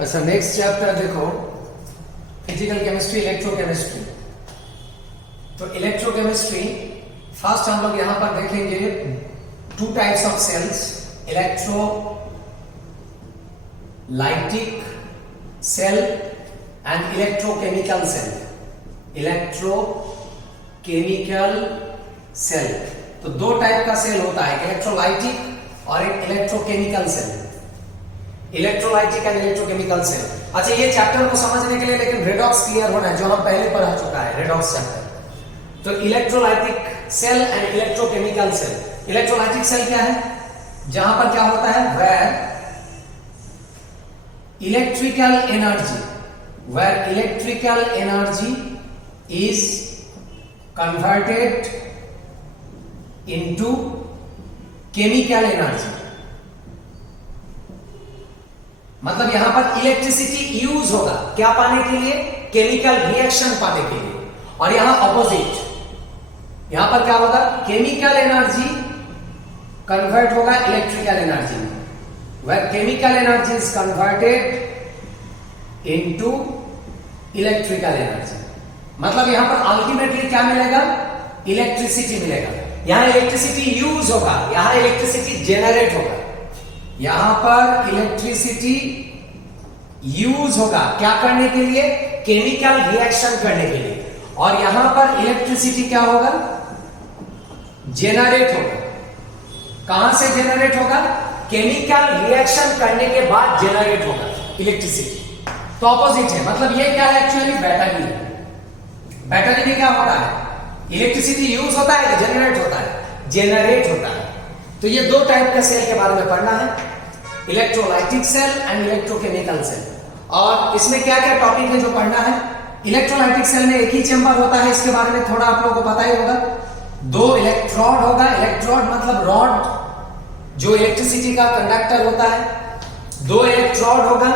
अच्छा, next chapter देखो, physical chemistry, electrochemistry. तो इलेक्ट्रोकेमिस्ट्री फर्स्ट हम लोग यहां पर देखेंगे two types of cells, electrolytic cell and electrochemical cell. Electrochemical cell, तो दो टाइप का सेल होता है, इलेक्ट्रोलाइटिक और एक electrochemical cell. Electrolytic and electrochemical cell. अच्छा, ये चैप्टर को समझने के लिए लेकिन रेडॉक्स क्लियर होना है, जो हम पहले पढ़ा चुका है, रेडॉक्स चैप्टर। तो electrolytic cell and electrochemical cell. Electrolytic cell क्या है? जहां पर क्या होता है, where electrical energy is converted into chemical energy. मतलब यहां पर इलेक्ट्रिसिटी यूज होगा क्या पाने के लिए? केमिकल रिएक्शन पाने के लिए। और यहां ऑपोजिट, यहां पर क्या होगा? केमिकल एनर्जी कन्वर्ट होगा इलेक्ट्रिकल एनर्जी में, where chemical energy is converted into electrical energy. मतलब यहां पर अल्टीमेटली क्या मिलेगा? इलेक्ट्रिसिटी मिलेगा। यहां इलेक्ट्रिसिटी यूज होगा, यहां इलेक्ट्रिसिटी जेनरेट होगा। यहां पर इलेक्ट्रिसिटी यूज होगा क्या करने के लिए? केमिकल रिएक्शन करने के लिए। और यहां पर इलेक्ट्रिसिटी क्या होगा? जेनरेट होगा। कहां से जेनरेट होगा? केमिकल रिएक्शन करने के बाद जेनरेट होगा इलेक्ट्रिसिटी। तो ऑपोजिट है, मतलब ये क्या है? Actually battery. बैटरी में क्या होता है? इलेक्ट्रिसिटी यूज होता है कि जेनरेट होता है? जेनरेट होता है। तो ये दो टाइप के सेल के बारे में पढ़ना है, electrolytic cell and electrochemical cell. और इसमें क्या क्या टॉपिक है जो पढ़ना है? इलेक्ट्रोलाइटिक सेल में एक ही चेंबर होता है, इसके बारे में थोड़ा आप लोगों को पता ही होगा। दो इलेक्ट्रोड होगा, इलेक्ट्रोड मतलब रॉड जो इलेक्ट्रिसिटी का कंडक्टर होता है। दो इलेक्ट्रोड होगा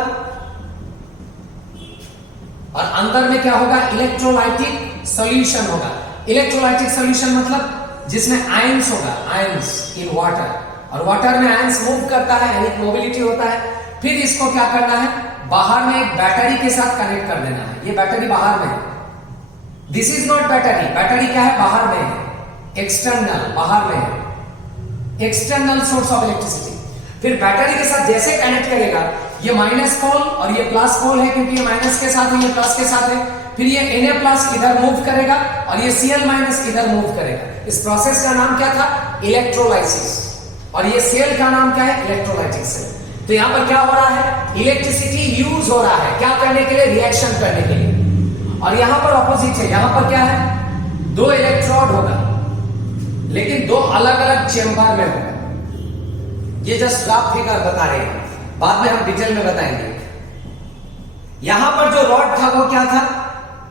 और अंदर में क्या होगा? इलेक्ट्रोलाइटिक सॉल्यूशन होगा। इलेक्ट्रोलाइटिक सॉल्यूशन मतलब जिसमें आयंस होगा, आयंस इन वाटर, और वाटर में आयंस मूव करता है, यानी मोबिलिटी होता है। फिर इसको क्या करना है? बाहर में एक बैटरी के साथ कनेक्ट कर देना है। ये बैटरी बाहर में है, this is not battery. Battery क्या है? बाहर में है, एक्सटर्नल, बाहर में है, एक्सटर्नल सोर्स ऑफ इलेक्ट्रिसिटी। फिर बैटरी के साथ जैसे कनेक्ट करेगा, ये माइनस पोल और ये प्लस पोल है, क्योंकि ये माइनस के साथ है, ये प्लस के साथ है। फिर ये Na+ इधर मूव करेगा और ये Cl- इधर मूव करेगा। इस प्रोसेस का नाम क्या था? इलेक्ट्रोलाइसिस। और ये सेल का नाम क्या है? Electrolytic cell. तो यहां पर क्या हो रहा है? इलेक्ट्रिसिटी यूज हो रहा है क्या करने के लिए? रिएक्शन करने के लिए। और यहां पर ऑपोजिट है, यहां पर क्या है? दो इलेक्ट्रोड होगा, लेकिन दो अलग अलग चेंबर में होगा। ये जस्ट ग्राफ फिगर बता रहे हैं, बाद में हम डिटेल में बताएंगे। यहां पर जो रॉड था वो क्या था?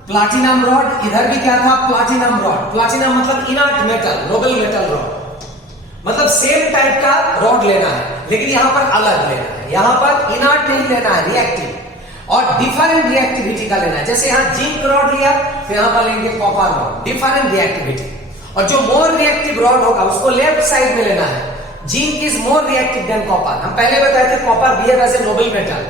Platinum rod. इधर भी क्या था? Platinum rod. प्लाटिनम मतलब inert metal, Nobel metal rod. मतलब सेम टाइप का रॉड लेना है, लेकिन यहां पर अलग लेना है। यहां पर इनर्ट नहीं लेना है, रिएक्टिव और डिफरेंट रिएक्टिविटी का लेना है। जैसे यहां जिंक रॉड लिया, फिर यहां पर लेंगे कॉपर रॉड, डिफरेंट रिएक्टिविटी। और जो मोर रिएक्टिव रॉड होगा उसको लेफ्ट साइड में लेना है। Zinc is more reactive than copper. हम पहले बताए थे copper behave as a noble metal.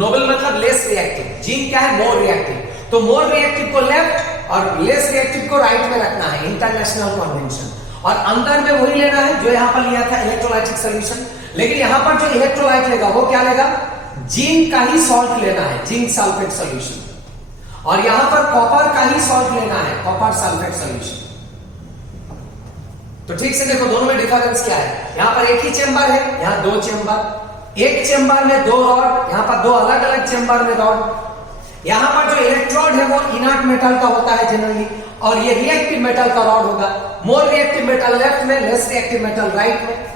Noble मतलब लेस रिएक्टिव, जिंक क्या है? More reactive. तो मोर रिएक्टिव को लेफ्ट और लेस रिएक्टिव को राइट में रखना है, इंटरनेशनल कन्वेंशन। और अंदर में वही लेना है जो यहां पर लिया था, इलेक्ट्रोलाइटिक सॉल्यूशन। लेकिन यहां पर जो इलेक्ट्रोलाइट लेगा वो क्या लेगा? जिंक का ही सॉल्ट लेना है, जिंक सल्फेट सॉल्यूशन। और यहां पर कॉपर का ही सॉल्ट लेना है, कॉपर सल्फेट सॉल्यूशन। तो ठीक से देखो दोनों में डिफरेंस क्या है। यहां पर एक ही चेंबर है, यहां दो चेंबर। एक चेंबर में दो रॉड, यहां पर दो अलग अलग चेंबर में रॉड। यहां पर जो इलेक्ट्रोड है वो इनर्ट मेटल का होता है जनरली, और ये रिएक्टिव मेटल का रॉड होगा। मोर रिएक्टिव मेटल लेफ्ट में, लेस रिएक्टिव मेटल राइट में।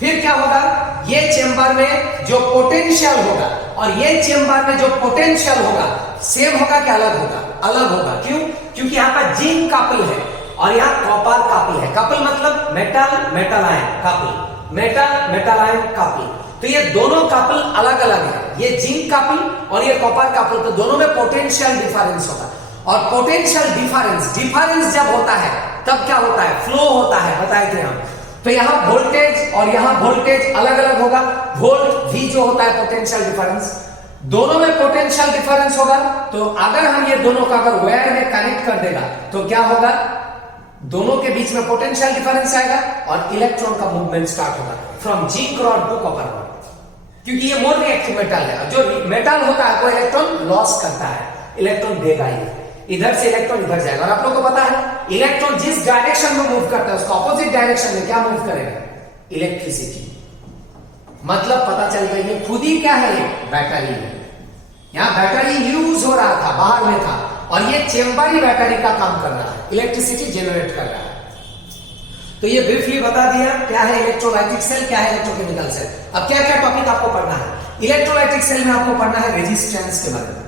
फिर क्या होगा? ये चेंबर में जो पोटेंशियल होगा और ये चेंबर में जो पोटेंशियल होगा सेम होगा कि अलग होगा? अलग होगा। क्यों? क्योंकि यहां पर जिंक कपल है और यहां कॉपर कपल है। कपल मतलब metal metal ion, couple metal metal ion couple. तो ये दोनों कपल अलग अलग है, ये जिंक कपल और ये कॉपर कपल। तो दोनों में पोटेंशियल डिफरेंस होगा। और पोटेंशियल डिफरेंस जब होता है तब क्या होता है? फ्लो होता है, बताए थे हम। तो यहां वोल्टेज और यहां वोल्टेज अलग अलग होगा। वोल्ट V जो होता है पोटेंशियल डिफरेंस, दोनों में पोटेंशियल डिफरेंस होगा, तो अगर हम ये दोनों का अगर वायर में कनेक्ट कर देगा तो क्या होगा, दोनों के बीच में पोटेंशियल डिफरेंस आएगा और इलेक्ट्रॉन का मूवमेंट स्टार्ट होगा from zinc rod to copper rod, क्योंकि ये मोर रिएक्टिव मेटल है। जो मेटल होता है वो इलेक्ट्रॉन लॉस करता है, इलेक्ट्रॉन देगा ही, इधर से इलेक्ट्रॉन इधर जाएगा। और आप लोगों को पता है इलेक्ट्रॉन जिस डायरेक्शन में मूव करता है उसका ऑपोजिट डायरेक्शन में क्या मूव करेगा, इलेक्ट्रिसिटी। मतलब पता चल गया ये खुद ही क्या है, बैटरी है। यहां बैटरी यूज हो रहा था, बाहर में था, और ये चेंबर ही बैटरी का काम कर रहा है, इलेक्ट्रिसिटी जनरेट कर रहा है। तो ये ब्रीफली बता दिया क्या है इलेक्ट्रोलाइटिक सेल, क्या है इलेक्ट्रोकेमिकल सेल। अब क्या क्या टॉपिक आपको पढ़ना है, इलेक्ट्रोलाइटिक सेल में आपको पढ़ना है रेजिस्टेंस के बारे में,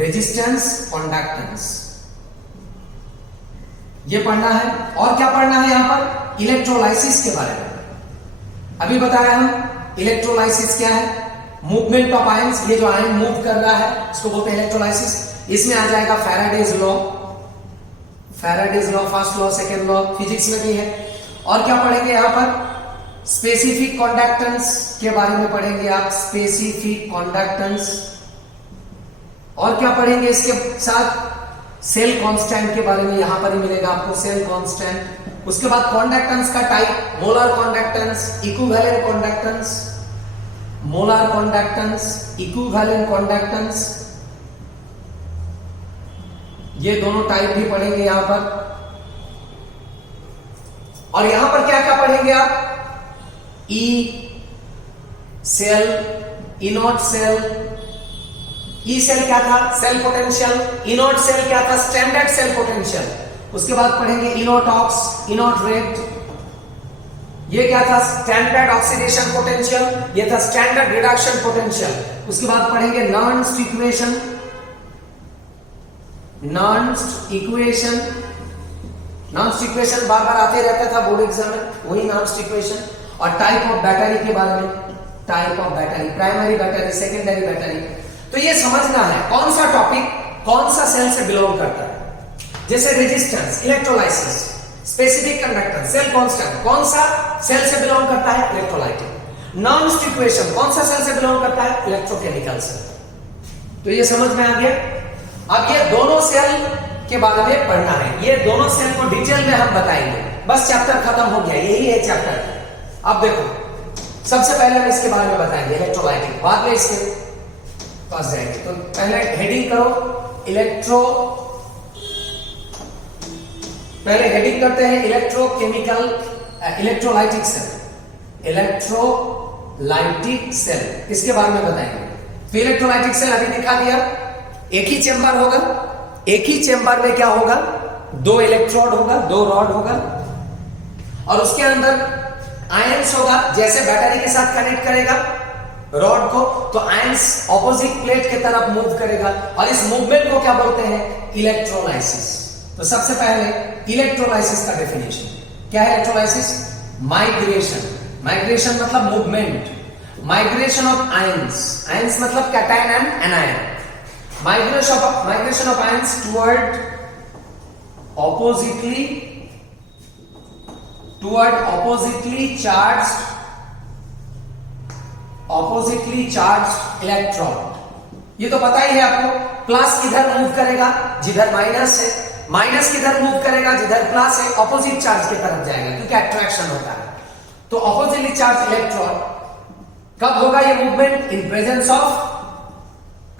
रेजिस्टेंस, कंडक्टेंस, ये पढ़ना है। और क्या पढ़ना है यहां पर, इलेक्ट्रोलाइसिस के बारे में। अभी बताया हम इलेक्ट्रोलाइसिस क्या है, मूवमेंट ऑफ आयंस, ये जो आयन मूव कर रहा है इसको बोलते हैं इलेक्ट्रोलाइसिस। इसमें आ जाएगा Faraday's law, Faraday's law, first law, second law, physics में भी है। और क्या पढ़ेंगे यहां पर, स्पेसिफिक कंडक्टेंस के बारे में पढ़ेंगे आप, स्पेसिफिक कंडक्टेंस। और क्या पढ़ेंगे इसके साथ, सेल कांस्टेंट के बारे में यहां पर ही मिलेगा आपको, सेल कांस्टेंट। उसके बाद कंडक्टेंस का type, molar conductance, equivalent conductance, molar conductance, equivalent conductance, ये दोनों टाइप भी पढ़ेंगे यहां पर। और यहां पर क्या क्या पढ़ेंगे आप, E cell, naught cell. E cell क्या था, सेल पोटेंशियल। इनॉट सेल क्या था, स्टैंडर्ड सेल पोटेंशियल। उसके बाद पढ़ेंगे इनोटॉक्स, इनॉट रेट, ये क्या था, स्टैंडर्ड ऑक्सीडेशन पोटेंशियल, ये था स्टैंडर्ड रिडक्शन पोटेंशियल। उसके बाद पढ़ेंगे Nernst equation, Nernst equation, Nernst equation बार बार आते रहता था बोर्ड एग्जाम में, वही नॉन्स्ट इक्वेशन। और टाइप ऑफ बैटरी के बारे में, type of battery, primary battery, secondary battery. तो ये समझना है कौन सा टॉपिक कौन सा सेल से बिलोंग करता है। जैसे resistance, electrolysis, specific conductance, cell constant, कौन सा सेल से बिलोंग करता है, इलेक्ट्रोलाइटिक। नॉन्स्ट इक्वेशन कौन सा सेल से बिलोंग करता है, इलेक्ट्रोकेमिकल सेल। तो ये समझ में आ गया। अब ये दोनों सेल के बारे में पढ़ना है, ये दोनों सेल को डिटेल में हम बताएंगे, बस चैप्टर खत्म हो गया, यही है चैप्टर। अब देखो सबसे पहले हम इसके बारे में बताएंगे इलेक्ट्रोलाइटिक, बाद में इसके पास जाएंगे। तो पहले हेडिंग करो इलेक्ट्रो, पहले हेडिंग करते हैं electrochemical, electrolytic cell, electrolytic cell, इसके बारे में बताएंगे। तो इलेक्ट्रोलाइटिक सेल अभी दिखा दिया, एक ही चेंबर होगा, एक ही चेंबर में क्या होगा, दो इलेक्ट्रोड होगा, दो रॉड होगा, और उसके अंदर आयंस होगा। जैसे बैटरी के साथ कनेक्ट करेगा रॉड को, तो आयंस ऑपोजिट प्लेट की तरफ मूव करेगा, और इस मूवमेंट को क्या बोलते हैं, इलेक्ट्रोलाइसिस। तो सबसे पहले इलेक्ट्रोलाइसिस का डेफिनेशन क्या है, इलेक्ट्रोलाइसिस, माइग्रेशन, माइग्रेशन मतलब movement, migration of ions, ions मतलब cation and anion, migration of ions toward oppositely charged electron। ये तो पता ही है आपको, प्लस किधर मूव करेगा, जिधर माइनस है, माइनस किधर मूव करेगा, जिधर प्लस है, ऑपोजिट चार्ज की तरफ जाएगा, क्योंकि अट्रैक्शन होता है। तो ऑपोजिटली चार्ज इलेक्ट्रॉन कब होगा ये मूवमेंट, इन प्रेजेंस ऑफ,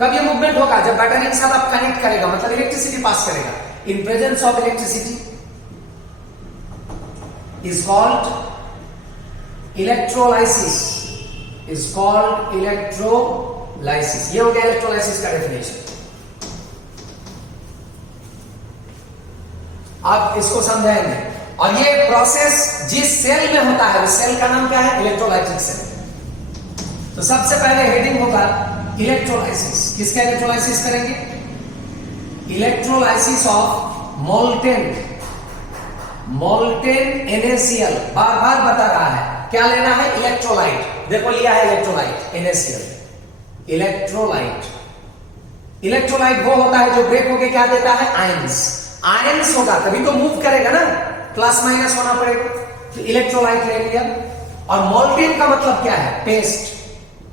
कब ये मूवमेंट होगा, जब बैटरी के साथ आप कनेक्ट करेगा, मतलब इलेक्ट्रिसिटी पास करेगा। In presence of electricity is called electrolysis, is called electrolysis. ये हो गया इलेक्ट्रोलाइसिस का डेफिनेशन। आप इसको समझाएंगे, और ये प्रोसेस जिस सेल में होता है उस सेल का नाम क्या है, इलेक्ट्रोलाइटिक सेल। तो सबसे पहले हेडिंग होगा इलेक्ट्रोलाइसिस, किसका इलेक्ट्रोलाइसिस करेंगे, electrolysis of molten, molten NaCl, बार बार बता रहा है क्या लेना है, इलेक्ट्रोलाइट। देखो लिया है इलेक्ट्रोलाइट, NaCl, इलेक्ट्रोलाइट। इलेक्ट्रोलाइट वो होता है जो ब्रेक होके क्या देता है, आयंस, आयंस होगा तभी तो मूव करेगा ना, प्लस माइनस होना पड़ेगा। तो इलेक्ट्रोलाइट ले लिया। और मोल्टेन का मतलब क्या है, पेस्ट,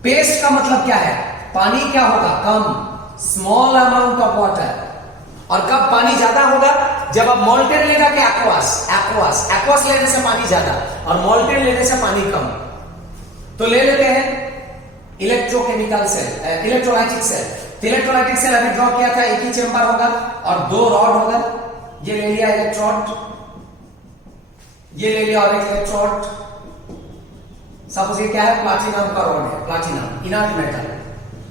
पेस्ट का मतलब क्या है, पानी क्या होगा, कम, स्मॉल अमाउंट ऑफ वाटर। और कब पानी ज्यादा होगा, जब आप मोल्टेन लेगा कि एक्वास, एक्वास, एक्वास लेने से पानी ज्यादा और मोल्टेन लेने से पानी कम। तो ले लेते हैं इलेक्ट्रोकेमिकल सेल, इलेक्ट्रोलाइटिक सेल। तो इलेक्ट्रोलाइटिक सेल अभी ड्रॉ किया था, एक ही चेंबर होगा और 2 रॉड होगा। ये ले लिया इलेक्ट्रोड, ये ले लिया और एक इलेक्ट्रोड। सपोज ये क्या है, प्लाटिनम का रॉड है, प्लाटिनम इनर्ट मेटल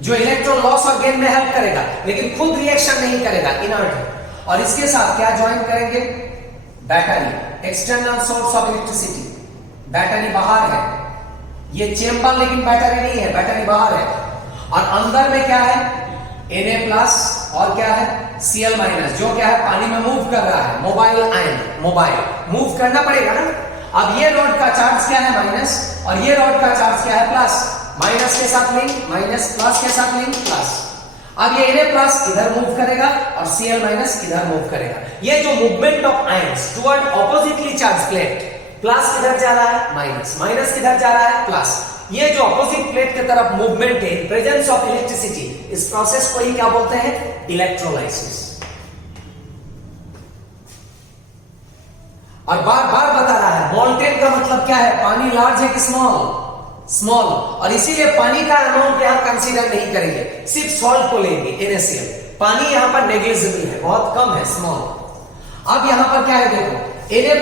जो इलेक्ट्रॉन लॉस और गेन में हेल्प करेगा लेकिन खुद रिएक्शन नहीं करेगा, इनर्ट है। और इसके साथ क्या ज्वाइन करेंगे, battery, external source of electricity. Battery बाहर है, ये चेंबर लेकिन बैटरी नहीं है, बैटरी बाहर है। और अंदर में क्या है, Na+ और क्या है, Cl-, जो क्या है पानी में मूव कर रहा है, मोबाइल आयन, मोबाइल मूव करना पड़ेगा ना। अब ये रॉड का चार्ज क्या है, माइनस, और ये रॉड का चार्ज क्या है, प्लस। माइनस के साथ लिंक माइनस, प्लस के साथ लिंक प्लस। अब ये Na+ इधर मूव करेगा और Cl- इधर मूव करेगा। ये जो movement of ions toward oppositely charge plate, plus किधर जा रहा है, माइनस, माइनस किधर जा रहा है, प्लस। ये जो अपोजिट प्लेट की तरफ मूवमेंट है, प्रेजेंस ऑफ इलेक्ट्रिसिटी, इस प्रोसेस को ही क्या बोलते हैं, इलेक्ट्रोलाइसिस। और बार बार बता रहा है, मोल्टेन का मतलब क्या है, पानी लार्ज है कि स्मॉल, स्मॉल। और इसीलिए पानी का अमाउंट यहां कंसीडर नहीं करेंगे, सिर्फ सॉल्ट को लेंगे, NaCl। पानी यहां पर नेग्लिजिबल है, बहुत कम है, स्मॉल। अब यहां पर क्या है, देखो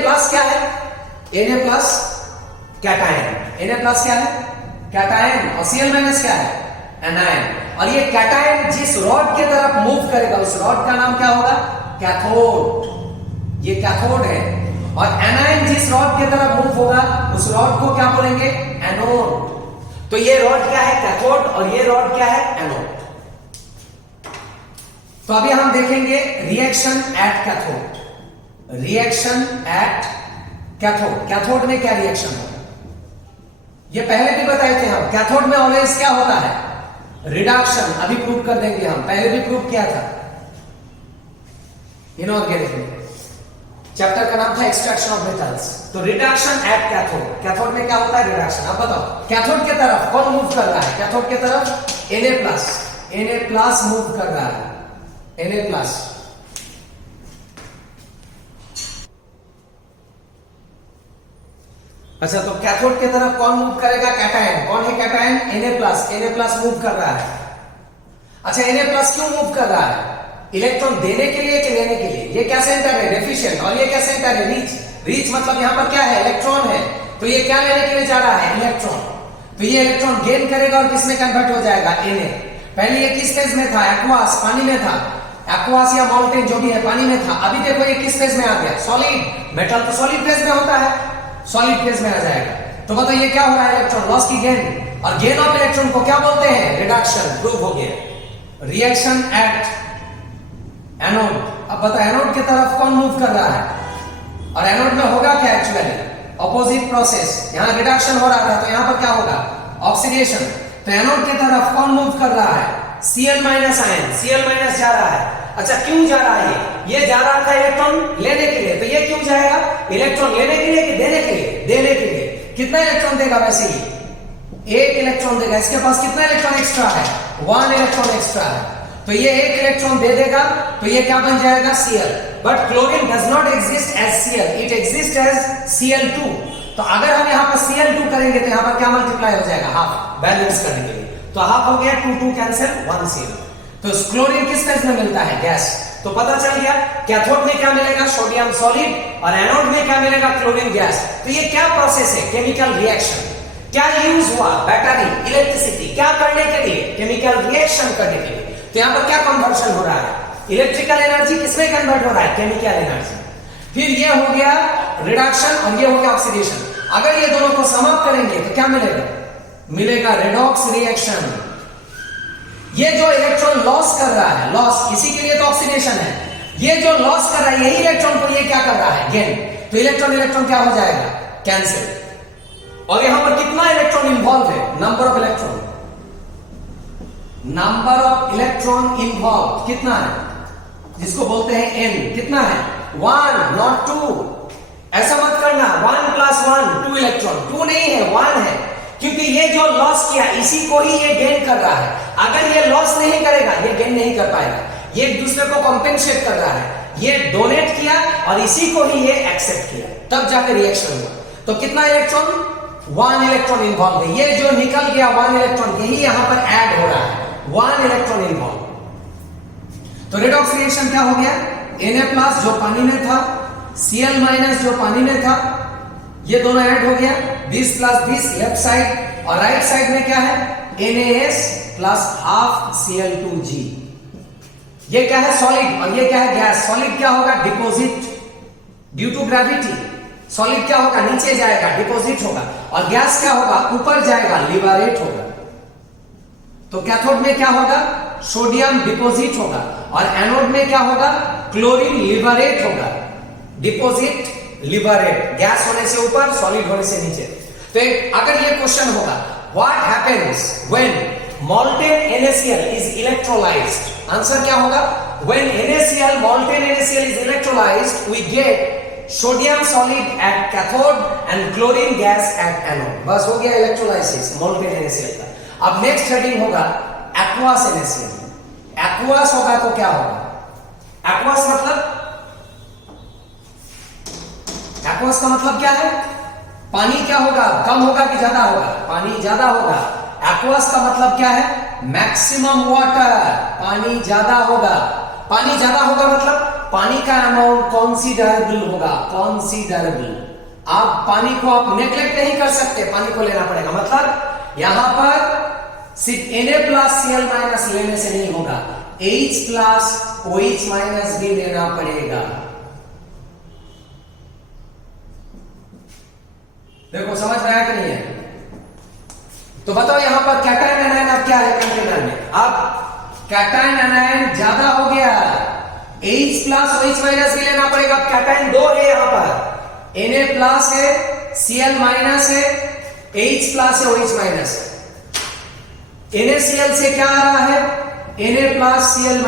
Na+ क्या है, Na+ कैटायन, Na+ क्या है, कैटायन, और Cl- क्या है, एनायन। और ये कैटायन जिस रॉड की तरफ मूव करेगा उस रॉड का नाम क्या होगा, कैथोड, ये कैथोड है। और एनायन जिस रॉड की तरफ मूव होगा उस रॉड को क्या बोलेंगे, एनोड। तो ये रॉड क्या है, कैथोड, और ये रॉड क्या है, एनोड। तो अभी हम देखेंगे reaction at cathode, reaction at cathode. Cathode में क्या रिएक्शन होगा, ये पहले भी बताए थे हम। कैथोड में ऑलवेज क्या होता है, रिडक्शन। अभी प्रूव कर देंगे हम, पहले भी प्रूव किया था इनऑर्गेनिक में। चैप्टर का नाम था एक्सट्रैक्शन ऑफ मेटल्स। तो रिडक्शन एट कैथोड, कैथोड में क्या होता है, रिडक्शन। अब बताओ कैथोड की तरफ कौन मूव कर रहा है, कैथोड की तरफ Na+ मूव कर रहा है, Na+। अच्छा, तो कैथोड की तरफ कौन मूव करेगा, कैटायन। कौन है कैटायन, Na+ मूव कर रहा है। अच्छा, Na+ क्यों मूव कर रहा है, इलेक्ट्रॉन देने के लिए कि लेने के लिए। ये क्या सेंटर है, डेफिशिएंट, और ये क्या सेंटर है, रीच। रीच मतलब यहां पर क्या है, इलेक्ट्रॉन है। तो ये क्या लेने के लिए जा रहा है, इलेक्ट्रॉन। तो ये इलेक्ट्रॉन गेन करेगा और किसमें कन्वर्ट हो जाएगा, Na। पहले ये किस फेज में था, एक्वास, पानी में था, एक्वास या मोल्टेन जो भी है पानी में था। अभी देखो ये किस फेज में आ गया, सॉलिड। मेटल तो सॉलिड फेज में होता है, सॉलिड फेज में आ जाएगा। तो बताइए क्या हो रहा है, इलेक्ट्रॉन लॉस की गेन, और गेन ऑफ इलेक्ट्रॉन को क्या बोलते हैं, रिडक्शन। प्रूव हो गया। Reaction at anode. अब बता, एनोड की तरफ कौन मूव कर रहा है, और एनोड में होगा क्या, एक्चुअली ऑपोजिट प्रोसेस। यहां रिडक्शन हो रहा था तो यहां पर क्या होगा, ऑक्सीडेशन। तो एनोड की तरफ कौन मूव कर रहा है, Cl- आयन, Cl- जा रहा है। अच्छा, क्यों जा रहा है, ये जा रहा था इलेक्ट्रॉन लेने के लिए। तो ये क्यों जाएगा, इलेक्ट्रॉन लेने के लिए कि देने के लिए, देने के लिए। कितना इलेक्ट्रॉन देगा, वैसे ही 1 इलेक्ट्रॉन देगा। इसके पास कितना इलेक्ट्रॉन एक्स्ट्रा है, 1 इलेक्ट्रॉन एक्स्ट्रा है। तो ये 1 इलेक्ट्रॉन दे देगा, तो ये क्या बन जाएगा, Cl। But chlorine does not exist as Cl, it exist as Cl2। तो अगर हम यहाँ पर Cl2 करेंगे तो यहाँ पर क्या मल्टीप्लाई हो जाएगा, हाफ, बैलेंस करने के लिए। तो हाफ हो गया, 2 कैंसिल, 1 Cl। तो क्लोरीन किस फेज में मिलता है, गैस। तो पता चल गया कैथोड में क्या मिलेगा, सोडियम सॉलिड, और एनोड में क्या मिलेगा, क्लोरीन गैस। तो ये क्या प्रोसेस है, केमिकल रिएक्शन। क्या यूज हुआ, बैटरी, इलेक्ट्रिसिटी, क्या करने के लिए, केमिकल रिएक्शन करने के लिए। तो यहां पर क्या कन्वर्शन हो रहा है, इलेक्ट्रिकल एनर्जी किसमें कन्वर्ट हो रहा है, केमिकल एनर्जी। फिर ये हो गया रिडक्शन और ये हो गया ऑक्सीडेशन। अगर ये दोनों को समाप्त करेंगे तो क्या मिलेगा, मिलेगा रेडॉक्स रिएक्शन। ये जो इलेक्ट्रॉन लॉस कर रहा है, लॉस, इसी के लिए तो ऑक्सीडेशन है। ये जो लॉस कर रहा है, यही इलेक्ट्रॉन को ये क्या कर रहा है, गेन। तो इलेक्ट्रॉन इलेक्ट्रॉन क्या हो जाएगा, कैंसिल। और यहां पर कितना इलेक्ट्रॉन इंवॉल्व है, number of electron, number of electron involve कितना है, जिसको बोलते हैं n। कितना है, 1, नॉट 2। ऐसा मत करना 1 + 1 2 इलेक्ट्रॉन, 2 नहीं है, 1 है। क्योंकि ये जो लॉस किया इसी को ही ये गेन कर रहा है। अगर ये लॉस नहीं करेगा ये गेन नहीं कर पाएगा। ये एक दूसरे को कॉम्पेंसेट कर रहा है। ये डोनेट किया और इसी को ही ये एक्सेप्ट किया, तब जाकर रिएक्शन हुआ। तो कितना इलेक्ट्रॉन? 1 इलेक्ट्रॉन इन्वॉल्व है। ये जो निकल गया 1 इलेक्ट्रॉन यही यहां पर ऐड हो रहा है, 1 इलेक्ट्रॉन इन्वॉल्व। तो रेडॉक्स रिएक्शन क्या हो गया? Na+ जो पानी में था, Cl- जो पानी में था, ये दोनों ऐड हो गया। 20 + 20 लेफ्ट साइड, और राइट साइड में क्या है? NaS + ½ Cl2g। ये क्या है? सॉलिड, और ये क्या है? गैस। सॉलिड क्या होगा? Deposit due to gravity. Solid क्या होगा? नीचे जाएगा, डिपोजिट होगा। और गैस क्या होगा? ऊपर जाएगा, लिबरेट होगा। तो कैथोड में क्या होगा? सोडियम डिपोजिट होगा, और एनोड में क्या होगा? क्लोरीन लिबरेट होगा। डिपोजिट लिबरेट, गैस होने से ऊपर, सॉलिड होने से नीचे। तो अगर ये क्वेश्चन होगा, what happens when molten NaCl is electrolyzed? Answer क्या होगा? When NaCl, molten NaCl is electrolyzed, we get sodium solid at cathode and chlorine gas at anode. बस हो गया इलेक्ट्रोलाइसिस molten NaCl का। अब नेक्स्ट हेडिंग होगा aqueous NaCl। aqueous होगा तो क्या होगा? aqueous का मतलब क्या है? पानी क्या होगा? कम होगा कि ज्यादा होगा? पानी ज्यादा होगा। एक्वास का मतलब क्या है? मैक्सिमम वाटर, पानी ज्यादा होगा। पानी ज्यादा होगा मतलब पानी का अमाउंट कॉन्सिडरेबल होगा, कॉन्सिडरेबल। आप पानी को आप नेग्लेक्ट नहीं कर सकते, पानी को लेना पड़ेगा। मतलब यहां पर सिर्फ Na+Cl- लेने से नहीं होगा, H+OH- भी लेना पड़ेगा। देखो समझ में आया कि नहीं है? तो बताओ यहां पर कैटायन एनायन अब क्या है कंटेनर में? अब कैटायन एनायन ज्यादा हो गया, H+OH- भी लेना पड़ेगा। अब कैटायन 2 है यहां पर, Na+ है, Cl- है, H+ है, OH- है। NaCl से क्या आ रहा है? Na+Cl-, Na+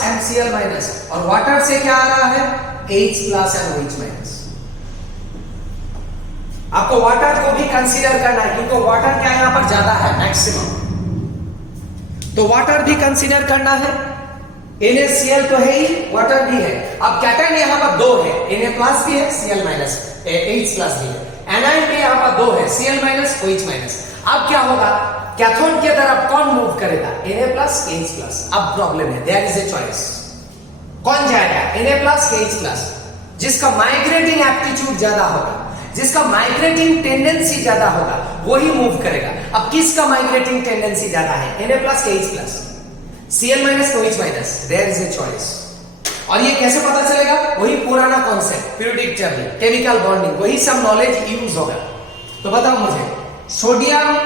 and Cl-, और वाटर से क्या आ रहा है? H+ and OH-। आपको वाटर को भी कंसीडर करना है, क्योंकि वाटर क्या यहां पर ज्यादा है, मैक्सिमम। तो वाटर भी कंसीडर करना है। NaCl तो है ही, वाटर भी है। अब कैटायन यहां पर 2 है, Na+ भी है, Cl- H+ भी है। एनायन भी यहां पर 2 है, Cl- OH-। अब क्या होगा? कैथोड की तरफ कौन मूव करेगा? Na+, H+। अब प्रॉब्लम है, देयर इज ए चॉइस। कौन जाएगा? Na+ के H+। जिसका माइग्रेटिंग एप्टीट्यूड ज्यादा होगा, जिसका माइग्रेटिंग टेंडेंसी ज्यादा होगा, वही मूव करेगा। अब किसका माइग्रेटिंग टेंडेंसी ज्यादा है? Na+ के H+, Cl- के OH-। There is a choice. और ये कैसे पता चलेगा? वही पुराना concept, periodic table, chemical bonding, वही सब नॉलेज यूज होगा। तो बताओ मुझे, सोडियम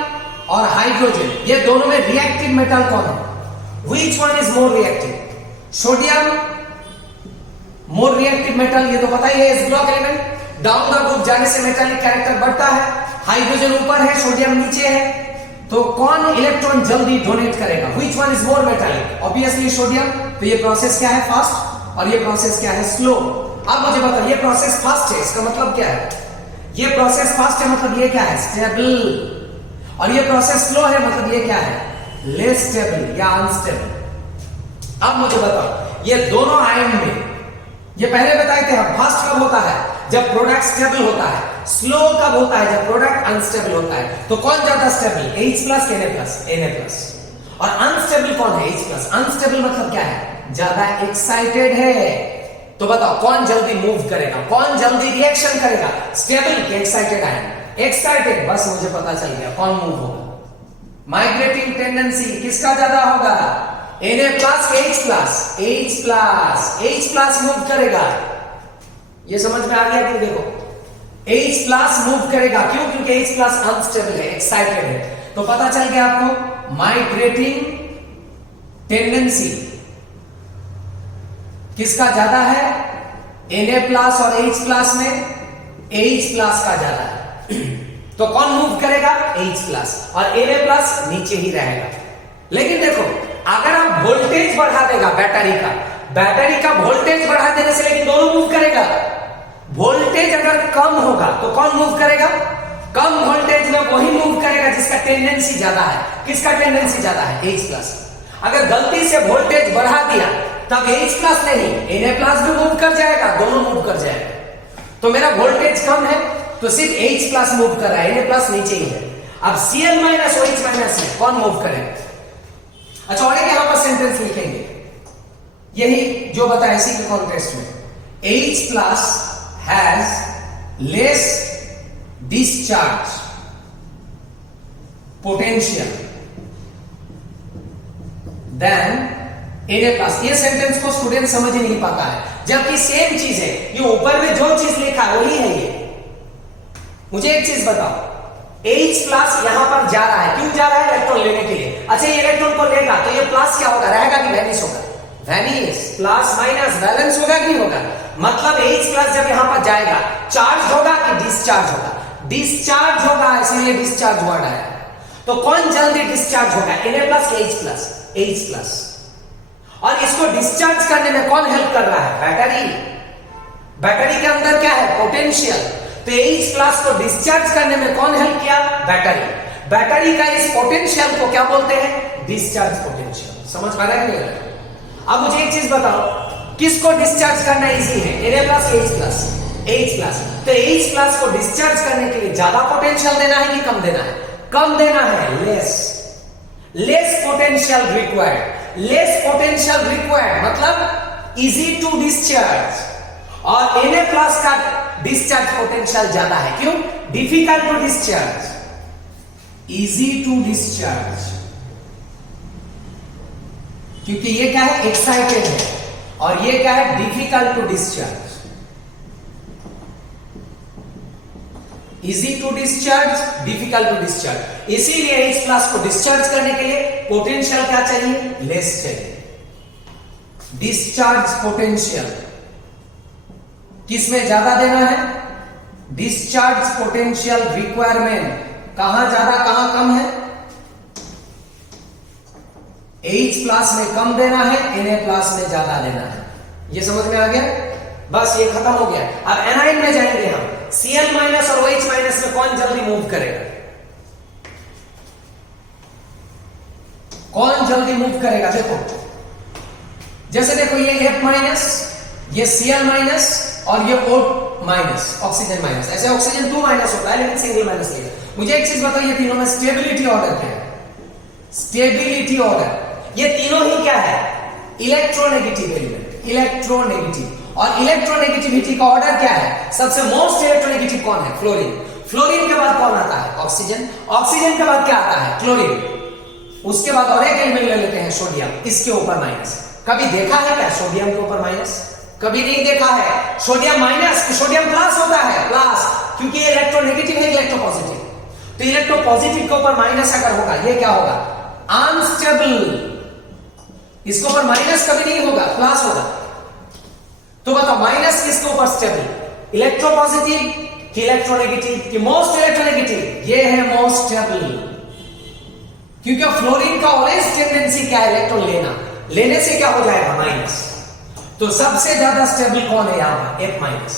और हाइड्रोजन ये दोनों में रिएक्टिव मेटल कौन है? Which one is more reactive? Sodium more reactive metal, ये तो पता ही है, इस block element. Down the group जाने से मेटालिक कैरेक्टर बढ़ता है। हाइड्रोजन ऊपर है, सोडियम नीचे है, तो कौन इलेक्ट्रॉन जल्दी डोनेट करेगा? Which one is more metallic? Obviously sodium. तो ये प्रोसेस क्या है? फास्ट, और ये प्रोसेस क्या है? स्लो। अब मुझे बताओ, ये प्रोसेस फास्ट है, इसका मतलब क्या है? ये प्रोसेस फास्ट है मतलब ये क्या है? स्टेबल। और ये प्रोसेस स्लो है मतलब ये क्या है? लेस स्टेबल या अनस्टेबल। अब मुझे बताओ, ये दोनों आयन में, ये पहले बताए थे हम, फास्ट कब होता है? जब प्रोडक्ट स्टेबल होता है। स्लो कब होता है? जब प्रोडक्ट अनस्टेबल होता है। तो कौन ज्यादा स्टेबल? H+ के Na+। और अनस्टेबल कौन है? H+। अनस्टेबल मतलब क्या है? ज्यादा एक्साइटेड है। तो बताओ कौन जल्दी मूव करेगा, कौन जल्दी रिएक्शन करेगा? स्टेबल के एक्साइटेड आयन? एक्साइटेड, बस मुझे पता चल गया कौन मूव होगा। माइग्रेटिंग टेंडेंसी किसका ज्यादा होगा? Na+ के H+ मूव करेगा। ये समझ में आ गया कि देखो, H+ मूव करेगा, क्यों? क्योंकि H+ अनस्टेबल है, एक्साइटेड है। तो पता चल गया आपको, माइग्रेटिंग टेंडेंसी किसका ज्यादा है? Na+ और H+ में H+ का ज्यादा है। तो कौन मूव करेगा? H+, और Na+ नीचे ही रहेगा। लेकिन देखो, अगर आप वोल्टेज बढ़ा देगा बैटरी का वोल्टेज बढ़ा देने से लेकिन दोनों मूव करेगा। वोल्टेज अगर कम होगा तो कौन मूव करेगा? कम वोल्टेज में वही मूव करेगा जिसका टेंडेंसी ज्यादा है। किसका टेंडेंसी ज्यादा है? H plus. अगर गलती से वोल्टेज बढ़ा दिया तब H प्लस नहीं Na प्लस भी मूव कर जाएगा, दोनों मूव कर जाएगा। तो मेरा वोल्टेज कम है तो सिर्फ H प्लस मूव कर रहा है, Na प्लस नीचे ही है। अब Cl माइनस OH माइनस में कौन मूव करेगा? अच्छा, और एक यहां पर सेंटेंस लिखेंगे, यही जो बताया इसी के कॉन्टेक्स्ट में, H plus has less discharge potential than Na plus. ये सेंटेंस को स्टूडेंट समझ ही नहीं पाता है, जबकि सेम चीज है, ये ऊपर में जो चीज लिखा है वही है ये। मुझे एक चीज बताओ, H प्लस यहां पर जा रहा है, क्यों जा रहा है? इलेक्ट्रॉन लेने के लिए। अच्छा, ये इलेक्ट्रॉन को लेगा तो ये प्लस क्या होगा? रहेगा कि वैनिश होगा? वैनिश। प्लस माइनस बैलेंस होगा कि नहीं होगा? मतलब H प्लस जब यहां पर जाएगा चार्ज होगा कि डिस्चार्ज होगा? डिस्चार्ज होगा, इसलिए डिस्चार्ज वर्ड आया। तो कौन जल्दी डिस्चार्ज होगा? Na प्लस या H प्लस? H plus. और इसको डिस्चार्ज करने में कौन हेल्प कर रहा है? बैटरी। बैटरी के अंदर क्या है? पोटेंशियल। तो H प्लस को डिस्चार्ज करने में कौन हेल्प किया? बैटरी। बैटरी का इस पोटेंशियल को क्या बोलते हैं? Discharge potential. समझ पा रहे हैं? अब मुझे एक चीज बताओ, किसको डिस्चार्ज करना इजी है? Na plus H plus? H plus. तो H प्लस को डिस्चार्ज करने के लिए ज्यादा पोटेंशियल देना है कि कम देना है? कम देना है, less potential required. Less potential required मतलब इजी टू डिस्चार्ज, और Na प्लस का डिस्चार्ज पोटेंशियल ज्यादा है। क्यों? Difficult to discharge, easy to discharge, क्योंकि ये क्या है? एक्साइटेड है, और ये क्या है? Difficult to discharge. Easy to discharge, difficult to discharge. इसीलिए H प्लस को डिस्चार्ज करने के लिए पोटेंशियल क्या चाहिए? लेस चाहिए। डिस्चार्ज पोटेंशियल किसमें ज्यादा देना है? डिस्चार्ज पोटेंशियल रिक्वायरमेंट कहां ज्यादा कहां कम है? H प्लस में कम देना है, Na प्लस में ज्यादा देना है। ये समझ में आ गया? बस ये खत्म हो गया। अब एनाइन में जाएंगे हम। Cl माइनस और OH माइनस में कौन जल्दी मूव करेगा? कौन जल्दी मूव करेगा? देखो, जैसे देखो ये F माइनस, ये Cl माइनस और ये O माइनस, ऑक्सीजन माइनस। ऐसे ऑक्सीजन 2 माइनस होता है लेकिन सिंगल माइनस लिया। मुझे एक चीज बताओ, ये तीनों में स्टेबिलिटी ऑर्डर क्या है? स्टेबिलिटी ऑर्डर, ये तीनों ही क्या है? Electronegative element, electronegative. और इलेक्ट्रोनेगेटिविटी का ऑर्डर क्या है? सबसे मोस्ट इलेक्ट्रोनेगेटिव कौन है? फ्लोरीन। फ्लोरीन के बाद कौन आता है? ऑक्सीजन। ऑक्सीजन के बाद क्या आता है? क्लोरीन। उसके बाद और एक एलिमेंट ले लेते हैं, सोडियम, इसके ऊपर माइनस। कभी देखा है क्या सोडियम के ऊपर माइनस? कभी नहीं देखा है। सोडियम माइनस, सोडियम प्लस होता है, प्लस, क्योंकि ये इलेक्ट्रोनेगेटिव है, इलेक्ट्रोपॉजिटिव। तो इलेक्ट्रोपॉजिटिव के ऊपर माइनस अगर होगा, ये क्या होगा? अनस्टेबल। इसके ऊपर माइनस कभी नहीं होगा, प्लस होगा। तो बताओ माइनस किसके ऊपर स्टेबल? इलेक्ट्रोपॉजिटिव कि इलेक्ट्रोनेगेटिव कि मोस्ट इलेक्ट्रोनेगेटिव? ये है मोस्ट स्टेबल, क्योंकि फ्लोरीन का ऑलवेज टेंडेंसी क्या है? इलेक्ट्रॉन लेना। लेने से क्या हो जाएगा? माइनस। तो सबसे ज्यादा स्टेबल कौन है यहां पर? F minus.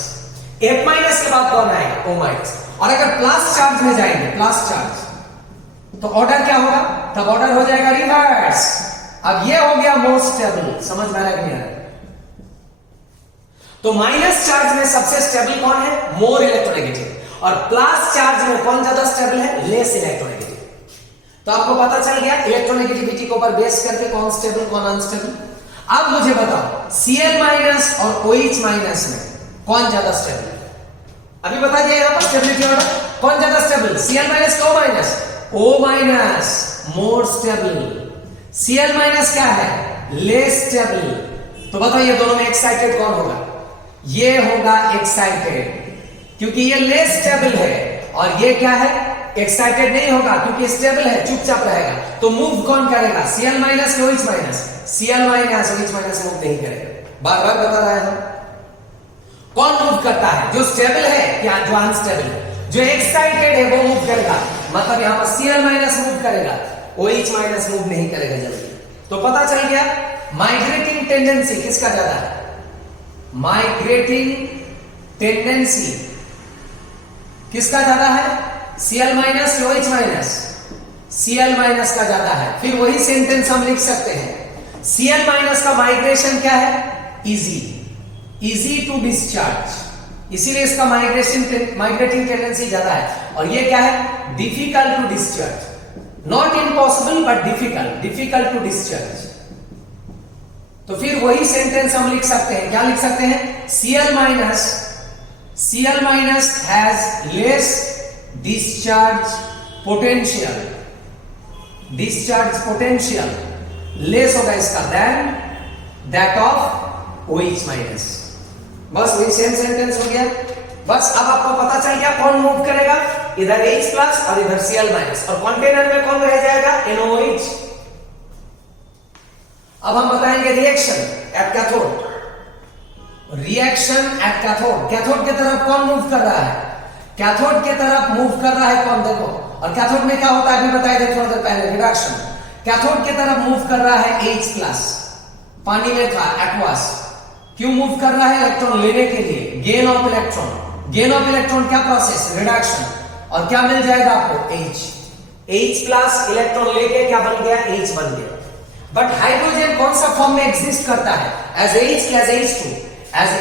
F माइनस के बाद कौन आएगा? O minus. और अगर प्लस चार्ज में जाएंगे, प्लस चार्ज, तो ऑर्डर क्या होगा? तब ऑर्डर हो जाएगा रिवर्स। अब ये हो गया मोस्ट स्टेबल। समझ में आ रहा है? तो माइनस चार्ज में सबसे स्टेबल कौन है? More electronegative. और प्लस चार्ज में कौन ज्यादा स्टेबल है? Less electronegative. तो आपको पता चल गया इलेक्ट्रोनेगेटिविटी के ऊपर बेस करके कौन स्टेबल कौन अनस्टेबल। अब मुझे बताओ Cl माइनस और OH माइनस में कौन ज्यादा स्टेबल है? अभी बता दिया यहां पर स्टेबिलिटी ऑर्डर। कौन ज्यादा stable? Cl minus O minus? O minus more stable. Cl minus क्या है? Less stable. तो बताओ ये दोनों में एक्साइटेड कौन होगा? ये होगा एक्साइटेड, क्योंकि ये लेस स्टेबल है, और ये क्या है? एक्साइटेड नहीं होगा, क्योंकि स्टेबल है, चुपचाप रहेगा। तो मूव कौन करेगा? Cl minus OH minus? Cl minus OH minus move नहीं करेगा। बार बार बता रहा है। कौन मूव करता है? जो स्टेबल है या जो अनस्टेबल है? जो एक्साइटेड है वो मूव करेगा। मतलब यहां पर Cl माइनस मूव करेगा, OH माइनस मूव नहीं करेगा जल्दी। तो पता चल गया माइग्रेटिंग टेंडेंसी किसका ज्यादा है? माइग्रेटिंग टेंडेंसी किसका ज्यादा है? Cl माइनस या OH माइनस? Cl माइनस का ज्यादा है। फिर वही सेंटेंस हम लिख सकते हैं, Cl माइनस का माइग्रेशन क्या है? इजी टू डिस्चार्ज, इसीलिए इसका माइग्रेटिंग टेंडेंसी ज्यादा है। और ये क्या है? Difficult to discharge, not impossible but difficult to discharge. तो फिर वही सेंटेंस हम लिख सकते हैं, क्या लिख सकते हैं? Cl minus has less discharge potential less होगा इसका than that of OH minus. बस वही सेम सेंटेंस हो गया। बस अब आपको पता चल गया कौन मूव करेगा, इधर H प्लस और इधर Cl माइनस, और कंटेनर में कौन रह जाएगा? NOH। अब हम बताएंगे रिएक्शन एट कैथोड। कैथोड की तरफ कौन मूव कर रहा है? कैथोड की तरफ मूव कर रहा है कौन? देखो, और कैथोड में क्या होता है अभी बताया था थोड़ा देर पहले, रिडक्शन। कैथोड की तरफ मूव कर रहा है H प्लस, पानी में था एक्वास। क्यों मूव कर रहा है? इलेक्ट्रॉन लेने के लिए, गेन ऑफ इलेक्ट्रॉन क्या प्रोसेस? रिडक्शन। और क्या मिल जाएगा आपको? H प्लस इलेक्ट्रॉन लेके क्या बन गया? H बन गया। बट हाइड्रोजन कौन सा फॉर्म में एग्जिस्ट करता है? एज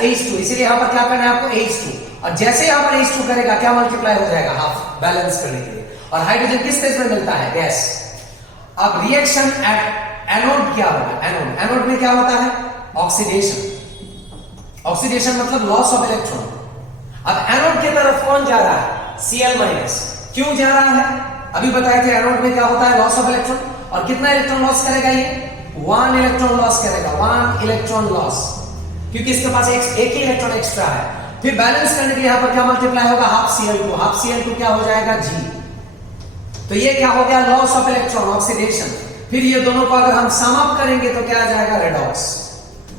H2, इसीलिए यहां पर क्या करना है आपको? H2। और जैसे यहां पर H2 करेगा क्या मल्टीप्लाई हो जाएगा? हाफ, बैलेंस करने के लिए। और हाइड्रोजन किस स्टेज में मिलता है? गैस। अब रिएक्शन एट एनोड क्या होगा? एनोड में क्या होता है? ऑक्सीडेशन मतलब लॉस ऑफ इलेक्ट्रॉन। अब एनोड की तरफ कौन जा रहा है? Cl minus. क्यों जा रहा है? अभी बताए थे एनोड में क्या होता है? Loss of electron. और कितना इलेक्ट्रॉन लॉस करेगा ये? 1 इलेक्ट्रॉन लॉस करेगा, 1 इलेक्ट्रॉन लॉस, क्योंकि इसके पास एक ही इलेक्ट्रॉन एक्स्ट्रा है। फिर बैलेंस करने के लिए यहां पर क्या मल्टीप्लाई होगा? हाफ Cl2 क्या हो जाएगा? G। तो ये क्या हो गया? Loss of electron, oxidation. फिर ये दोनों को अगर हम सम अप करेंगे तो क्या आ जाएगा? रेडॉक्स।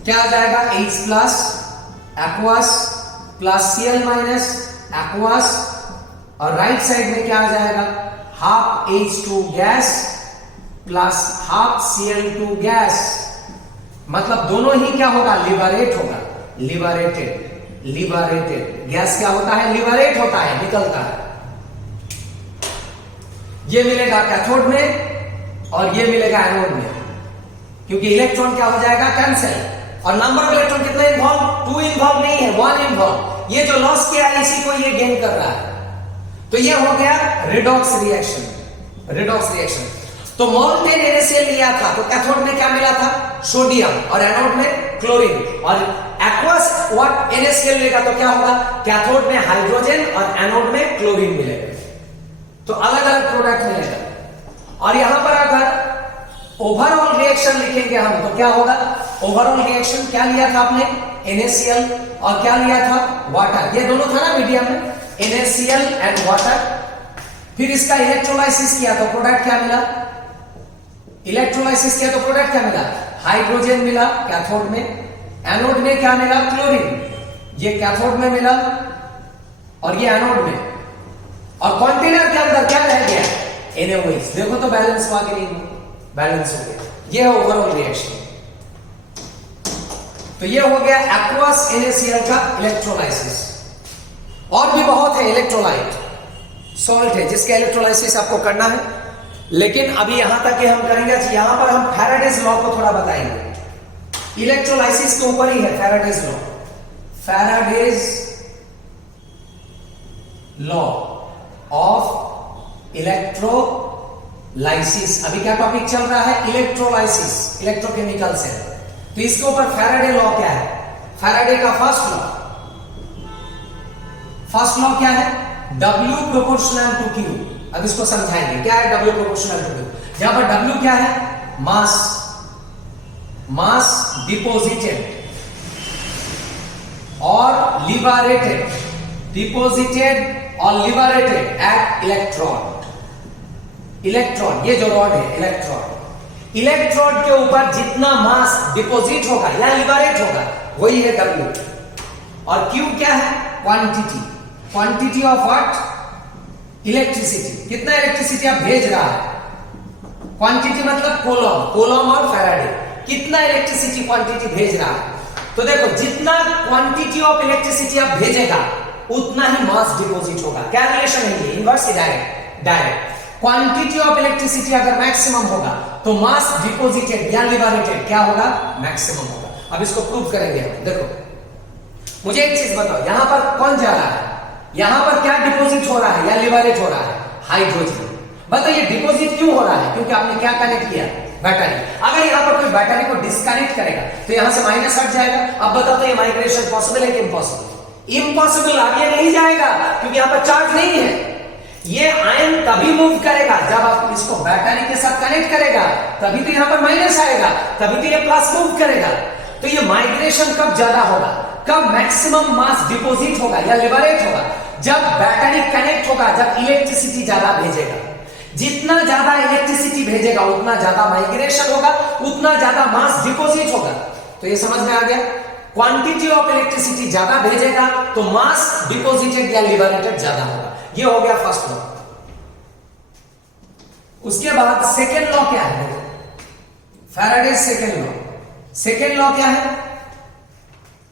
क्या आ जाएगा? H plus aqueous plus Cl minus aqueous, और राइट साइड में क्या आ जाएगा? Half H2 gas plus half Cl2 gas. मतलब दोनों ही क्या होगा? लिबरेट होगा, लिबरेटेड। गैस क्या होता है? लिबरेट होता है, निकलता है। ये मिलेगा कैथोड में और ये मिलेगा एनोड में, क्योंकि इलेक्ट्रॉन क्या हो जाएगा? कैंसिल। और नंबर ऑफ इलेक्ट्रॉन कितना इन्वॉल्व? 2 इन्वॉल्व नहीं है, 1 इन्वॉल्व। ये जो लॉस किया है इसी को ये गेन कर रहा है। तो ये हो गया रिडॉक्स रिएक्शन। तो मोल्टेन NaCl लिया था तो कैथोड में क्या मिला था? सोडियम, और एनोड में क्लोरीन। और एक्वस व्हाट NaCl लेगा तो क्या होगा? कैथोड में हाइड्रोजन और एनोड में क्लोरीन मिलेगा। तो अलग अलग प्रोडक्ट मिलेगा। और यहां पर अगर ओवरऑल रिएक्शन लिखेंगे हम तो क्या होगा? ओवरऑल रिएक्शन क्या लिया था आपने? NaCl, और क्या लिया था? वाटर। ये दोनों था ना मीडियम में, NaCl एंड वाटर। फिर इसका इलेक्ट्रोलाइसिस किया तो प्रोडक्ट क्या मिला? क्या मिला? हाइड्रोजन मिला कैथोड में, एनोड में क्या मिला? क्लोरीन। ये कैथोड में मिला और ये एनोड में। और कंटेनर के अंदर क्या रह गया? NaOH। देखो तो बैलेंस हुआ कि नहीं? बैलेंस हो गया। ये है ओवरऑल रिएक्शन। तो ये हो गया एक्वस NaCl का इलेक्ट्रोलाइसिस। और भी बहुत है, इलेक्ट्रोलाइट सॉल्ट है जिसका इलेक्ट्रोलाइसिस आपको करना है, लेकिन अभी यहां तक हम करेंगे। यहां पर हम फैराडेज लॉ को थोड़ा बताएंगे। इलेक्ट्रोलाइसिस के ऊपर ही है फैराडेज लॉ ऑफ इलेक्ट्रोलाइसिस। अभी क्या टॉपिक चल रहा है? इलेक्ट्रोलाइसिस, इलेक्ट्रोकेमिकल से। तो इसके ऊपर फैराडे लॉ क्या है? फैराडे का फर्स्ट लॉ क्या है? W proportional to Q। अब इसको समझाएंगे क्या है W प्रोपोर्शनल टू Q। यहां पर W क्या है? मास डिपोजिटेड और लिबरेटेड, एट इलेक्ट्रॉन। ये जो रॉड है इलेक्ट्रॉन के ऊपर जितना मास डिपोजिट होगा या लिबरेट होगा वही है W। और Q क्या है? Quantity of what? इलेक्ट्रिसिटी। कितना इलेक्ट्रिसिटी आप भेज रहा है? क्वांटिटी मतलब कोलम और फैराडे। कितना इलेक्ट्रिसिटी क्वांटिटी भेज रहा है? तो देखो जितना क्वांटिटी ऑफ इलेक्ट्रिसिटी आप भेजेगा उतना ही मास डिपॉजिट होगा। क्या रिलेशन है ये? Inverse direct? Direct. Quantity of electricity अगर मैक्सिमम होगा तो मास डिपॉजिटेड या लिबरेटेड क्या होगा? मैक्सिमम होगा। अब इसको प्रूव करेंगे हम। देखो मुझे एक चीज बताओ, यहां पर कौन जा रहा है? यहां पर क्या डिपॉजिट हो रहा है या लिबरेट हो रहा है? हाइड्रोजन। बताइए डिपॉजिट क्यों हो रहा है? क्योंकि आपने क्या कनेक्ट किया? बैटरी। अगर यहां पर कोई बैटरी को डिस्कनेक्ट करेगा तो यहां से माइनस हट जाएगा। अब बताओ तो ये माइग्रेशन पॉसिबल है कि इम्पॉसिबल? इम्पॉसिबल। आगे नहीं जाएगा क्योंकि यहां पर चार्ज नहीं है। ये आयन तभी मूव करेगा जब आप इसको बैटरी के साथ कनेक्ट करेगा, तभी तो यहां पर माइनस आएगा, तभी तो ये प्लस मूव करेगा। तो ये माइग्रेशन कब ज्यादा होगा? कब मैक्सिमम मास डिपॉजिट होगा या लिबरेट होगा? जब बैटरी कनेक्ट होगा, जब इलेक्ट्रिसिटी ज्यादा भेजेगा। जितना ज्यादा इलेक्ट्रिसिटी भेजेगा उतना ज्यादा माइग्रेशन होगा, उतना ज्यादा मास डिपॉजिट होगा। तो ये समझ में आ गया? क्वांटिटी ऑफ इलेक्ट्रिसिटी ज्यादा भेजेगा तो मास डिपॉजिटेड या लिबरेटेड ज्यादा होगा। ये हो गया फर्स्ट लॉ। उसके बाद सेकेंड लॉ क्या है? Faraday second law. Second law क्या है?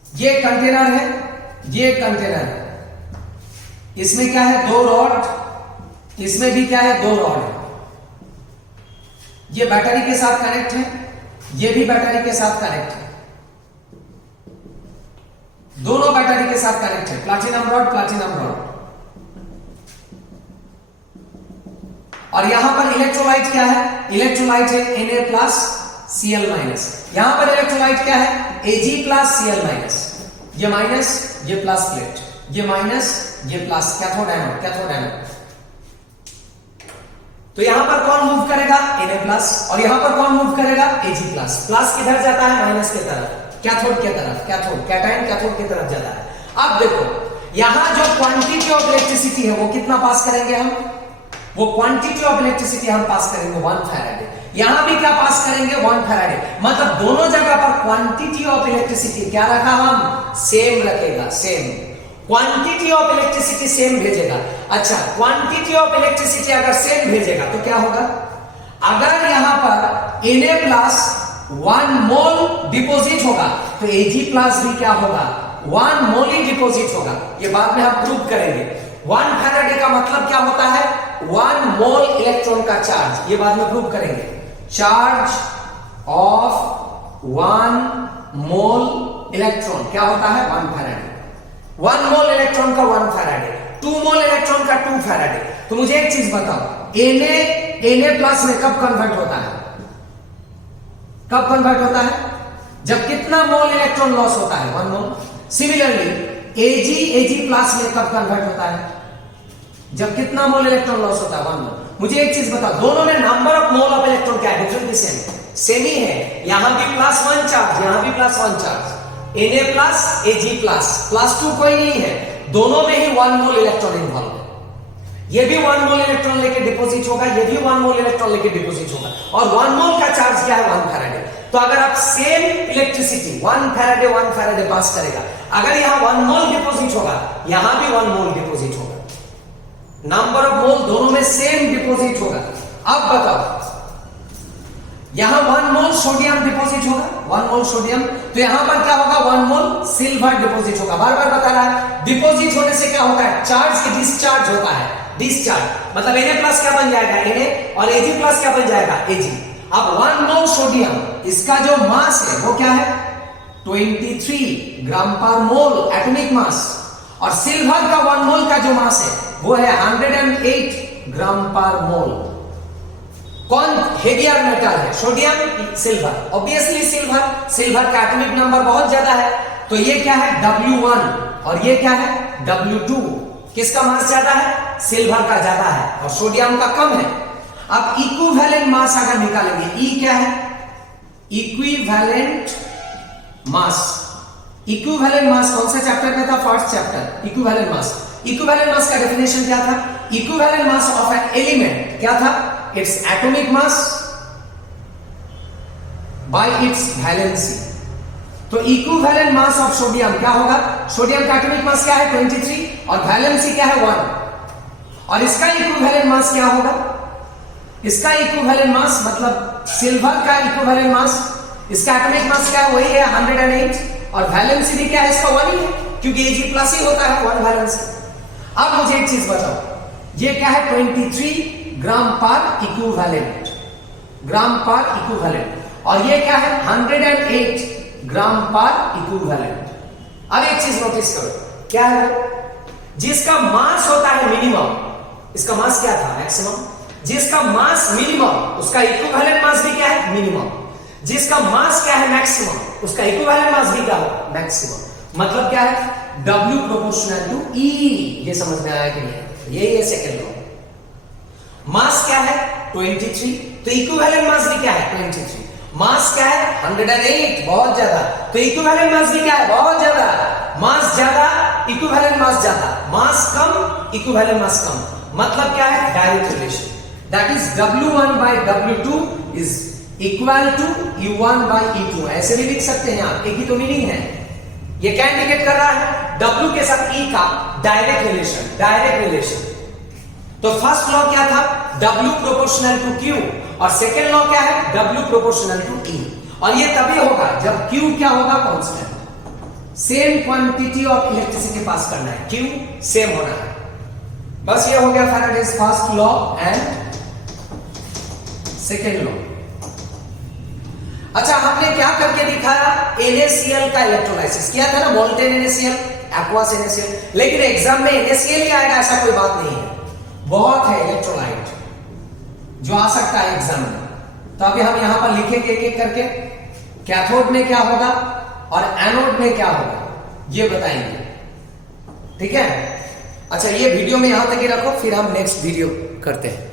ये कंटेनर है, ये कंटेनर है, इसमें क्या है? दो रॉड, इसमें भी क्या है? दो रॉड है। ये बैटरी के साथ कनेक्ट है, ये भी बैटरी के साथ कनेक्ट है, दोनों बैटरी के साथ कनेक्ट है। Platinum rod, platinum rod. और यहां पर इलेक्ट्रोलाइट क्या है? इलेक्ट्रोलाइट है Na+Cl-। यहां पर इलेक्ट्रोलाइट क्या है? Ag+Cl-। ये माइनस, ये प्लस प्लेट, ये माइनस, ये plus, cathode anode, cathode anode. तो यहां पर कौन मूव करेगा? Na+ और यहां पर कौन मूव करेगा? Ag+। प्लस किधर जाता है? माइनस की तरफ, कैथोड की तरफ, कैथोड, कैटायन कैथोड की तरफ जाता है। अब देखो यहां जो क्वांटिटी ऑफ इलेक्ट्रिसिटी है वो कितना पास करेंगे हम? वो क्वांटिटी ऑफ इलेक्ट्रिसिटी हम पास करेंगे 1 फैराडे। यहां भी क्या पास करेंगे? 1 फैराडे। मतलब दोनों जगह पर क्वांटिटी ऑफ इलेक्ट्रिसिटी क्या रखा हम? सेम रखेगा, same. Quantity of electricity same भेजेगा। अच्छा, क्वांटिटी ऑफ इलेक्ट्रिसिटी अगर सेम भेजेगा तो क्या होगा? अगर यहां पर Na+ 1 मोल डिपोजिट होगा तो Ag+ भी क्या होगा? 1 मोल ही डिपोजिट होगा। ये बाद में हम प्रूव करेंगे। 1 फैराडे का मतलब क्या होता है? 1 मोल इलेक्ट्रॉन का चार्ज। ये बाद में प्रूव करेंगे। चार्ज ऑफ 1 मोल इलेक्ट्रॉन क्या होता है? 1 फैराडे। 1 मोल इलेक्ट्रॉन का 1 फैराडे, 2 मोल इलेक्ट्रॉन का 2 फैराडे। तो मुझे एक चीज बताओ, Na+ में कब कन्वर्ट होता है? कब कन्वर्ट होता है? जब कितना मोल इलेक्ट्रॉन लॉस होता है? 1 मोल। सिमिलरली Ag+ में कब कन्वर्ट होता है? जब कितना मोल इलेक्ट्रॉन लॉस होता है? 1 मोल। मुझे एक चीज बताओ, दोनों में number of mole of electron क्या है? डिफरेंट सेम, सेम ही है। यहां भी +1 चार्ज, यहां भी +1 चार्ज। Na+, Ag+, +2 कोई नहीं है। दोनों में ही 1 मोल इलेक्ट्रॉन इन्वॉल्व है। ये भी 1 मोल इलेक्ट्रॉन लेके डिपोजिट होगा, ये भी 1 मोल इलेक्ट्रॉन लेके डिपोजिट होगा। और 1 मोल का चार्ज क्या है? 1 फैराडे। तो अगर आप सेम इलेक्ट्रिसिटी 1 फैराडे पास करेगा, अगर यहां 1 मोल डिपोजिट होगा, यहां भी 1 मोल डिपोजिट होगा। नंबर ऑफ मोल दोनों में सेम डिपोजिट होगा। अब बताओ, यहां 1 मोल सोडियम डिपोजिट होगा, 1 मोल सोडियम। तो यहां पर क्या होगा? 1 मोल सिल्वर डिपोजिट होगा। बार बार बता रहा है, डिपोजिट होने से क्या होता है? चार्ज की डिस्चार्ज होता है। डिस्चार्ज मतलब Na+ क्या बन जाएगा? Na, और Ag+ क्या बन जाएगा? Ag। अब 1 मोल सोडियम, इसका जो मास है वो क्या है? 23 ग्राम पर मोल एटॉमिक मास। और सिल्वर का 1 मोल का जो मास है वो है 108 ग्राम पर मोल। कौन हेवियर मेटल है? Sodium, silver. Obviously silver, silver का एटॉमिक नंबर बहुत ज्यादा है। तो ये क्या है? W1 और ये क्या है? W2। किसका मास ज्यादा है? सिल्वर का ज्यादा है और सोडियम का कम है। अब इक्विवेलेंट मास अगर निकालेंगे, E क्या है? Equivalent mass. इक्विवेलेंट मास कौन से चैप्टर में था? First chapter, equivalent mass. Equivalent mass का डेफिनेशन क्या था? Equivalent mass of an element क्या था? Its atomic mass by it's valency. तो इक्विवेलेंट मास ऑफ सोडियम क्या होगा? सोडियम का एटॉमिक मास क्या है? 23 और वैलेंसी क्या है? 1। और इसका इक्विवेलेंट मास क्या होगा? इसका इक्विवेलेंट मास मतलब सिल्वर का इक्विवेलेंट मास, इसका एटॉमिक मास क्या है? वही है 108 और वैलेंसी भी क्या है इसका 1 ही है, क्योंकि Ag प्लस ही होता है 1 वैलेंसी। अब मुझे एक चीज बताओ, ये क्या है 23 ग्राम पर इक्विवेलेंट, ग्राम पर इक्विवेलेंट, और ये क्या है 108 ग्राम पर इक्विवेलेंट। अब एक चीज नोटिस करो, क्या है जिसका मास होता है मिनिमम, इसका मास क्या था मैक्सिमम, जिसका मास मिनिमम उसका इक्विवेलेंट मास भी क्या है मिनिमम, जिसका मास क्या है मैक्सिमम उसका इक्विवेलेंट मास भी क्या हो मैक्सिमम। मतलब क्या है W प्रोपोर्शनल टू E, ये समझ में आया कि नहीं, ये सेकंड लॉ। मास क्या है 23, तो इक्विवेलेंट मास भी क्या है 23, मास क्या है 108 बहुत ज्यादा, तो इक्विवेलेंट मास भी क्या है बहुत ज्यादा, मास ज्यादा इक्विवेलेंट मास ज्यादा, मास कम इक्विवेलेंट मास कम, मतलब क्या है direct relation, that is W1 by W2 is equal to U1 by E2। ऐसे भी लिख सकते हैं आप, एक ही तो मीनिंग है। ये क्या इंडिकेट कर रहा है W के साथ E का डायरेक्ट रिलेशन, डायरेक्ट रिलेशन। तो फर्स्ट लॉ क्या था W प्रोपोर्शनल टू Q, और सेकेंड लॉ क्या है W प्रोपोर्शनल टू E, और ये तभी होगा जब Q क्या होगा constant, same quantity of electricity pass करना है, Q सेम होना है। बस ये हो गया Faraday's first law and second law. अच्छा, हमने क्या करके दिखाया NaCl का इलेक्ट्रोलाइसिस किया था ना, मोल्टेन NaCl, एक्वस NaCl, लेकिन एग्जाम में NaCl ही आएगा ऐसा कोई बात नहीं है, बहुत है इलेक्ट्रोलाइट जो आ सकता है एग्जाम में। तो अभी हम यहां पर लिखेंगे एक एक करके, कैथोड में क्या होगा और एनोड में क्या होगा ये बताएंगे, ठीक है। अच्छा, ये वीडियो में यहां तक ही रखो, फिर हम नेक्स्ट वीडियो करते हैं।